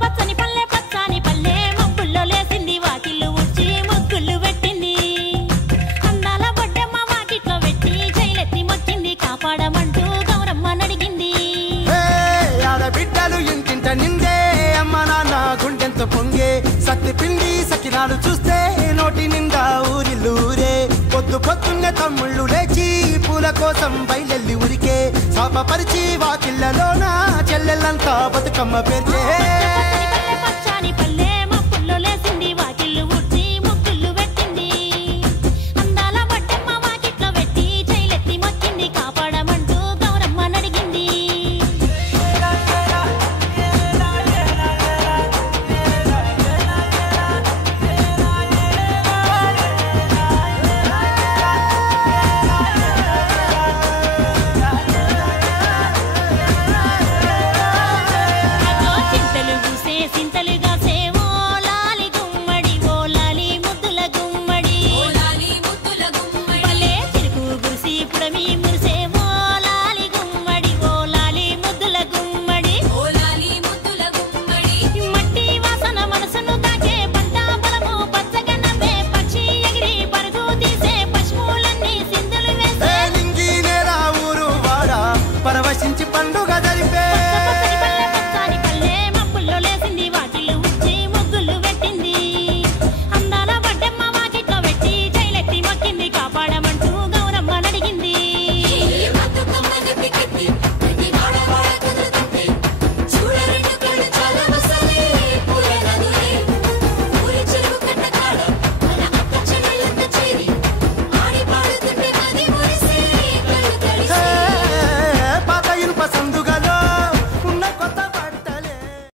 పచ్చని పల్లె పచ్చని పల్లె మబ్బుల్లో లేసింది వాకిళ్ళు ఊడ్చి ముగ్గులు పెట్టింది అందాల బొడ్డమ్మ వాకిట్లో పెట్టి జైలెత్తి మొక్కింది కాపాడమంటూ గౌరమ్మ నడిగింది ఆడబిడ్డలు ఇంటింట నిందే అమ్మ నాన్న గుండెంతో పొంగే సత్తి పిండి సకినాలు చూస్తే నోటి నిండా ఊరిల్లూరే పొద్దు పొద్దున్నే తమ్ముళ్ళు లేచి పూల కోసం బయలెల్లి ఉరికే శాపపరిచి వాకిళ్ళలోన చెల్లెళ్ళంతా బతుకమ్మ పేర్చి